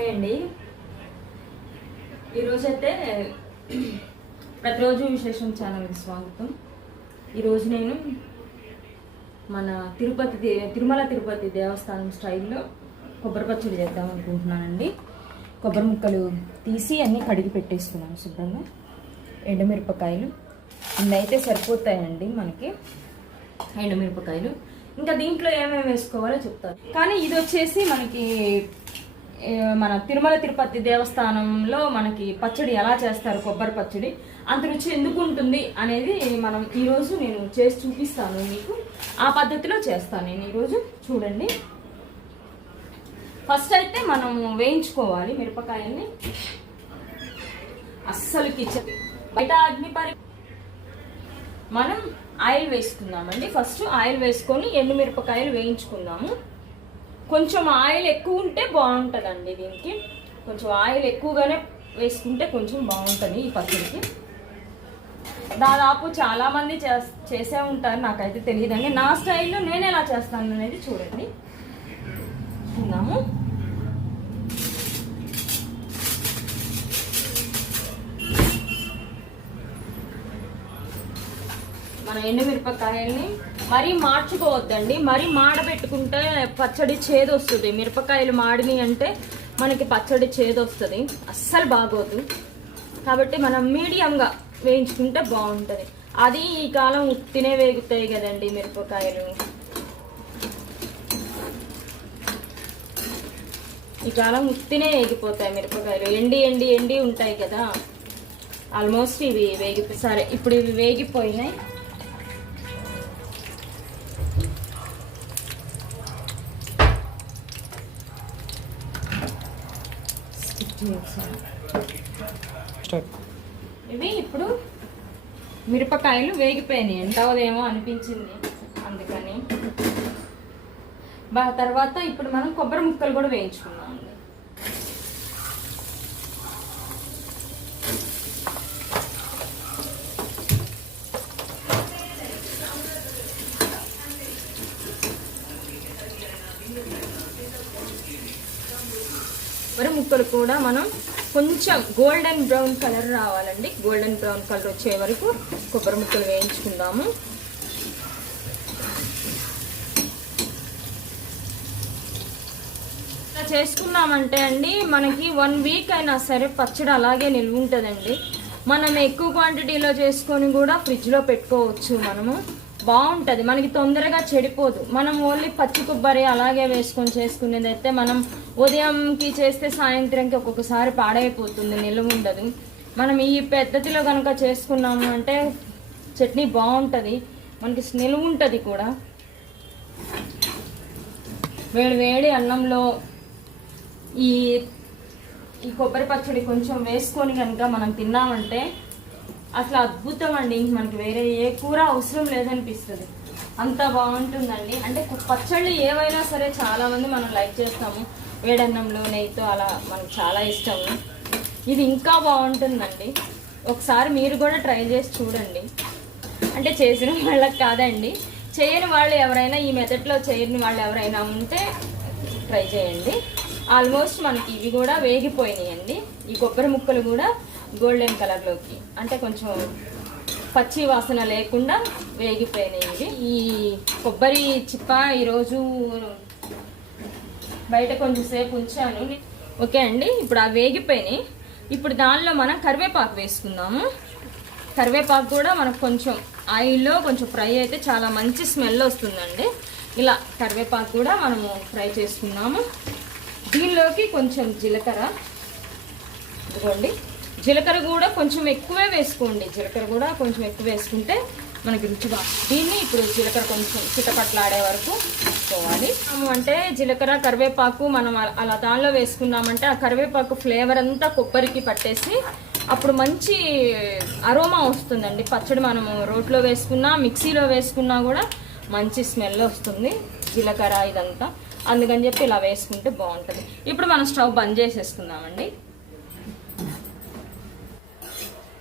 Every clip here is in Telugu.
హాయ్ అండి. ఈరోజైతే ప్రతిరోజు విశేషం ఛానల్కి స్వాగతం. ఈరోజు నేను మన తిరుమల తిరుపతి దేవస్థానం స్టైల్లో కొబ్బరి పచ్చడి చేద్దాం అనుకుంటున్నానండి. కొబ్బరి ముక్కలు తీసి అన్నీ కడిగి పెట్టేసుకున్నాను శుభ్రంగా. ఎండుమిరపకాయలు ఇన్నైతే సరిపోతాయండి మనకి ఎండుమిరపకాయలు. ఇంకా దీంట్లో ఏమేమి వేసుకోవాలో చెప్తాను. కానీ ఇది వచ్చేసి మనకి మన తిరుమల తిరుపతి దేవస్థానంలో మనకి పచ్చడి ఎలా చేస్తారు, కొబ్బరి పచ్చడి అంత రుచి ఎందుకు ఉంటుంది అనేది మనం ఈరోజు నేను చేసి చూపిస్తాను మీకు. ఆ పద్ధతిలో చేస్తాను నేను ఈరోజు. చూడండి, ఫస్ట్ అయితే మనం వేయించుకోవాలి మిరపకాయల్ని. అస్సలు కిచెన్ బయట అగ్నిపరి మనం ఆయిల్ వేసుకుందామండి. ఫస్ట్ ఆయిల్ వేసుకొని ఎండుమిరపకాయలు వేయించుకుందాము. కొంచెం ఆయిల్ ఎక్కువ ఉంటే బాగుంటుందండి దీనికి. కొంచెం ఆయిల్ ఎక్కువగానే వేసుకుంటే కొంచెం బాగుంటుంది ఈ పచ్చడికి. దాదాపు చాలామంది చేసే ఉంటారు, నాకైతే తెలియదండి. నా స్టైల్లో నేను ఎలా చేస్తాను అనేది చూడండి. చూద్దాము. మన ఎండుమిరపకాయల్ని మరీ మార్చుకోవద్దండి. మరీ మాడబెట్టుకుంటే పచ్చడి చేదు వస్తుంది. మిరపకాయలు మాడిని అంటే మనకి పచ్చడి చేదు వస్తుంది, అస్సలు బాగోదు. కాబట్టి మనం మీడియంగా వేయించుకుంటే బాగుంటుంది. అది ఈ కాలం ఉత్తినే వేగుతాయి కదండి మిరపకాయలు. ఈ కాలం ఉత్తినే వేగిపోతాయి మిరపకాయలు. ఎండి ఉంటాయి కదా. ఆల్మోస్ట్ ఇవి వేగిపోయి సరే. ఇప్పుడు ఇవి వేగిపోయినాయి. ఇవి ఇప్పుడు మిరపకాయలు వేగిపోయినాయి. ఎండవదేమో అనిపించింది అందుకని. తర్వాత ఇప్పుడు మనం కొబ్బరి ముక్కలు కూడా వేయించుకున్నాం. కొబ్బరి ముక్కలు కూడా మనం కొంచెం గోల్డెన్ బ్రౌన్ కలర్ రావాలండి. గోల్డెన్ బ్రౌన్ కలర్ వచ్చే వరకు కొబ్బరి ముక్కలు వేయించుకుందాము. ఇలా చేసుకున్నామంటే అండి మనకి 1 వీక్ అయినా సరే పచ్చడి అలాగే నిల్వ ఉంటుందండి. మనం ఎక్కువ క్వాంటిటీలో చేసుకొని కూడా ఫ్రిడ్జ్లో పెట్టుకోవచ్చు. మనము బాగుంటుంది, మనకి తొందరగా చెడిపోదు. మనం ఓన్లీ పచ్చి కొబ్బరి అలాగే వేసుకొని చేసుకునేది అయితే మనం ఉదయంకి చేస్తే సాయంత్రంకి ఒక్కొక్కసారి పాడైపోతుంది, నిల్వ ఉండదు. మనం ఈ పద్ధతిలో కనుక చేసుకున్నాము అంటే చట్నీ బాగుంటుంది, మనకి నిల్వ ఉంటుంది కూడా. వేడి వేడి అన్నంలో ఈ కొబ్బరి పచ్చడి కొంచెం వేసుకొని కనుక మనం తిన్నామంటే అసలు అద్భుతం అండి. మనకి వేరే ఏ కూర అవసరం లేదనిపిస్తుంది, అంత బాగుంటుందండి. అంటే పచ్చళ్ళు ఏవైనా సరే చాలామంది మనం లైక్ చేస్తాము. వేడన్నంలో నెయ్యితో అలా మనకు చాలా ఇష్టము. ఇది ఇంకా బాగుంటుందండి. ఒకసారి మీరు కూడా ట్రై చేసి చూడండి. అంటే చేసిన వాళ్ళకి కాదండి, చేయని వాళ్ళు ఎవరైనా, ఈ మెథడ్లో చేయని వాళ్ళు ఎవరైనా ఉంటే ట్రై చేయండి. ఆల్మోస్ట్ మనకి ఇవి కూడా వేగిపోయినాయండి. ఈ కొబ్బరి ముక్కలు కూడా గోల్డెన్ కలర్లోకి, అంటే కొంచెం పచ్చి వాసన లేకుండా వేగిపోయినాయి ఇవి. ఈ కొబ్బరి చిప్ప ఈరోజు బయట కొంచెం సేపు ఉంచాను. ఓకే అండి, ఇప్పుడు అవి వేగిపోయినాయి. ఇప్పుడు దానిలో మనం కరివేపాకు వేసుకుందాము. కరివేపాకు కూడా మనకు కొంచెం ఆయిల్లో కొంచెం ఫ్రై అయితే చాలా మంచి స్మెల్ వస్తుందండి. ఇలా కరివేపాకు కూడా మనము ఫ్రై చేసుకున్నాము. దీనిలోకి కొంచెం జీలకర్ర, ఇదిగోండి జీలకర్ర కూడా కొంచెం ఎక్కువే వేసుకోండి. జీలకర్ర కూడా కొంచెం ఎక్కువ వేసుకుంటే మనకి రుచిగా. దీన్ని ఇప్పుడు జీలకర్ర కొంచెం చిటపట్లాడే వరకు వేసుకోవాలి. అంటే జీలకర్ర కరివేపాకు మనం అలా దానిలో వేసుకున్నామంటే ఆ కరివేపాకు ఫ్లేవర్ అంతా కొబ్బరికి పట్టేసి అప్పుడు మంచి అరోమా వస్తుందండి. పచ్చడి మనము రోట్లో వేసుకున్నా మిక్సీలో వేసుకున్నా కూడా మంచి స్మెల్ వస్తుంది జీలకర్ర ఇదంతా. అందుకని చెప్పి ఇలా వేసుకుంటే బాగుంటుంది. ఇప్పుడు మనం స్టవ్ బంద్ చేసేసుకుందామండి.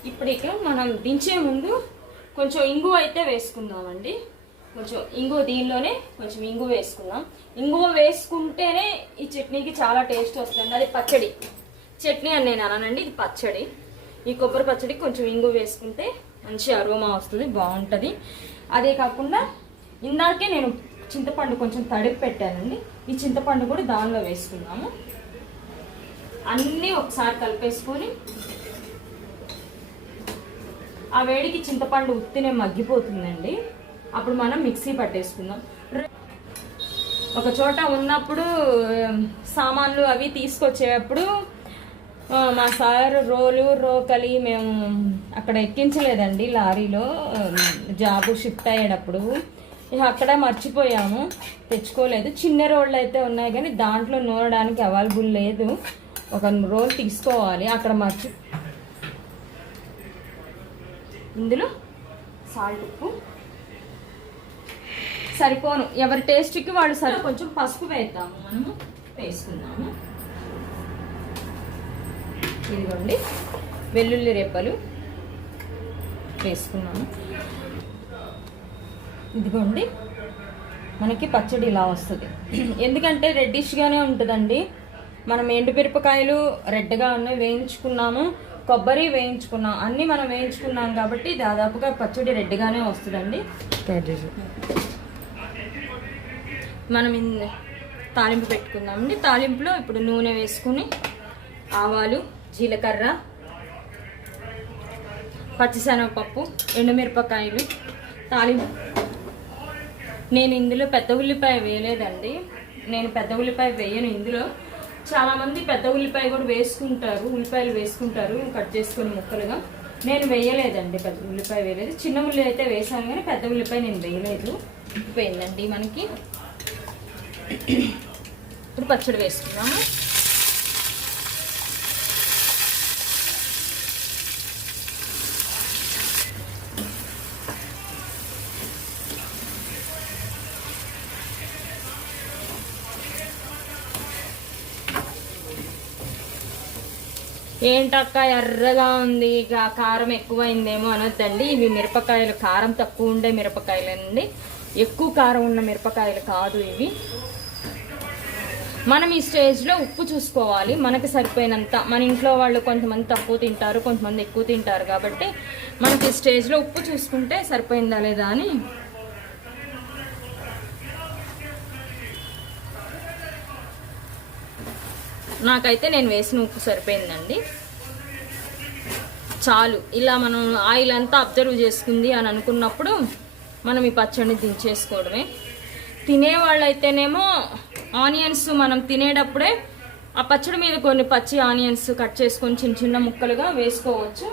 ఇప్పుడు ఇక మనం దించే ముందు కొంచెం ఇంగువ అయితే వేసుకుందామండి. కొంచెం ఇంగువ, దీనిలోనే కొంచెం ఇంగువ వేసుకుందాం. ఇంగువ వేసుకుంటేనే ఈ చట్నీకి చాలా టేస్ట్ వస్తుంది. అది పచ్చడి చట్నీ అని నేను అన్నానండి, ఇది పచ్చడి. ఈ కొబ్బరి పచ్చడికి కొంచెం ఇంగువ వేసుకుంటే మంచి అరోమా వస్తుంది, బాగుంటుంది. అదే కాకుండా ఇందాకే నేను చింతపండు కొంచెం తడిపి పెట్టానండి, ఈ చింతపండు కూడా దానిలో వేసుకుందాము. అన్నీ ఒకసారి కలిపేసుకొని ఆ వేడికి చింతపండు ఉత్తినే మగ్గిపోతుందండి. అప్పుడు మనం మిక్సీ పట్టేసుకుందాం. ఒక చోట ఉన్నప్పుడు సామాన్లు అవి తీసుకొచ్చేటప్పుడు మా సార్ రోకలి మేము అక్కడ ఎక్కించలేదండి లారీలో, జాబు షిఫ్ట్ అయ్యేటప్పుడు. ఇక అక్కడ మర్చిపోయాము, తెచ్చుకోలేదు. చిన్న రోళ్ళు అయితే ఉన్నాయి కానీ దాంట్లో నూరడానికి అవైలబుల్ లేదు. ఒక రోల్ తీసుకోవాలి. అక్కడ ఇందులో సాల్ట్, ఉప్పు సరిపోను, ఎవరి టేస్ట్కి వాళ్ళు కొంచెం పసుపు వేద్దాము, మనము వేసుకుందాము. ఇదిగోండి వెల్లుల్లి రెబ్బలు వేసుకున్నాము. ఇదిగోండి మనకి పచ్చడి ఇలా వస్తుంది. ఎందుకంటే రెడ్డిష్గానే ఉంటుందండి. మనం ఎండుమిరపకాయలు రెడ్గా ఉన్నాయి వేయించుకున్నాము, కొబ్బరి వేయించుకున్నాం, అన్నీ మనం వేయించుకున్నాం కాబట్టి దాదాపుగా పచ్చడి రెడ్గానే వస్తుందండి. మనం తాలింపు పెట్టుకుందామండి. తాలింపులో ఇప్పుడు నూనె వేసుకుని ఆవాలు, జీలకర్ర, పచ్చిశనగపప్పు, ఎండుమిరపకాయలు తాలింపు. నేను ఇందులో పెద్ద ఉల్లిపాయ వేయలేదండి, నేను పెద్ద ఉల్లిపాయ వేయను. ఇందులో చాలామంది పెద్ద ఉల్లిపాయ కూడా వేసుకుంటారు, ఉల్లిపాయలు వేసుకుంటారు కట్ చేసుకొని ముక్కలుగా. నేను వేయలేదండి, పెద్ద ఉల్లిపాయ వేయలేదు. చిన్న ఉల్లి అయితే వేసాను కానీ పెద్ద ఉల్లిపాయ నేను వేయలేదు. పోయిందండి మనకి. ఇప్పుడు పచ్చడి వేసుకున్నాము. ఏంటక్క ఎర్రగా ఉంది, కారం ఎక్కువైందేమో అనొద్దండి. ఇవి మిరపకాయలు, కారం తక్కువ ఉండే మిరపకాయలండి, ఎక్కువ కారం ఉన్న మిరపకాయలు కాదు ఇవి. మనం ఈ స్టేజ్లో ఉప్పు చూసుకోవాలి, మనకి సరిపోయినంత. మన ఇంట్లో వాళ్ళు కొంతమంది తక్కువ తింటారు, కొంతమంది ఎక్కువ తింటారు కాబట్టి మనకి ఈ స్టేజ్లో ఉప్పు చూసుకుంటే సరిపోయిందా లేదా అని. నాకైతే నేను వేసిన ఉప్పు సరిపోయిందండి, చాలు. ఇలా మనం ఆయిల్ అంతా అబ్జర్వ్ చేసుకుంది అని అనుకున్నప్పుడు మనం ఈ పచ్చడిని దించేసుకోవడమే. తినేవాళ్ళైతేనేమో ఆనియన్స్ మనం తినేటప్పుడే ఆ పచ్చడి మీద కొన్ని పచ్చి ఆనియన్స్ కట్ చేసుకొని చిన్న చిన్న ముక్కలుగా వేసుకోవచ్చు.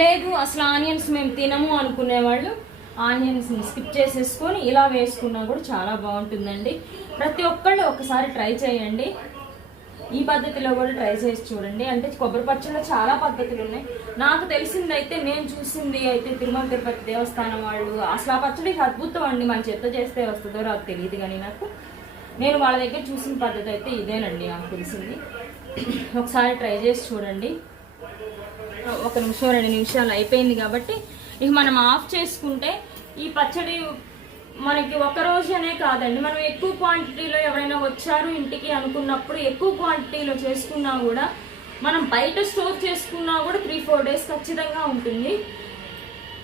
లేదు అసలు ఆనియన్స్ మేము తినము అనుకునేవాళ్ళు ఆనియన్స్ని స్కిప్ చేసేసుకొని ఇలా వేసుకున్నా కూడా చాలా బాగుంటుందండి. ప్రతి ఒక్కళ్ళు ఒకసారి ట్రై చేయండి, ఈ పద్ధతిలో కూడా ట్రై చేసి చూడండి. అంటే కొబ్బరి పచ్చడిలో చాలా పద్ధతులు ఉన్నాయి. నాకు తెలిసిందైతే, నేను చూసింది అయితే తిరుమల తిరుపతి దేవస్థానం వాళ్ళు అసలు ఆ పచ్చడికి అద్భుతం అండి. మన చేత్తో చేస్తే వస్తుందో రాదు తెలియదు కానీ నేను వాళ్ళ దగ్గర చూసిన పద్ధతి అయితే ఇదేనండి నాకు తెలిసింది. ఒకసారి ట్రై చేసి చూడండి. 1 నిమిషం 2 నిమిషాలు అయిపోయింది కాబట్టి ఇక మనం ఆఫ్ చేసుకుంటే ఈ పచ్చడి మనకి ఒక రోజు అనే కాదండి, మనం ఎక్కువ క్వాంటిటీలో ఎవరైనా వచ్చారు ఇంటికి అనుకున్నప్పుడు ఎక్కువ క్వాంటిటీలో చేసుకున్నా కూడా, మనం బయట స్టోర్ చేసుకున్నా కూడా 3-4 డేస్ ఖచ్చితంగా ఉంటుంది.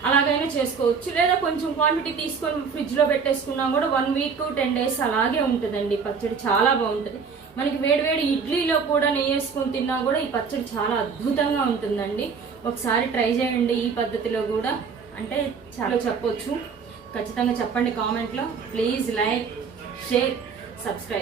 అలాగైనా చేసుకోవచ్చు. లేదా కొంచెం క్వాంటిటీ తీసుకొని ఫ్రిడ్జ్లో పెట్టేసుకున్నా కూడా 1 వీక్ 10 డేస్ అలాగే ఉంటుందండి. పచ్చడి చాలా బాగుంటుంది. మనకి వేడివేడి ఇడ్లీలో కూడా నెయ్యి వేసుకొని తిన్నా కూడా ఈ పచ్చడి చాలా అద్భుతంగా ఉంటుందండి. ఒకసారి ట్రై చేయండి ఈ పద్ధతిలో కూడా. అంటే చాలా చెప్పొచ్చు, ఖచ్చితంగా చెప్పండి కామెంట్లో. Please like, share, subscribe.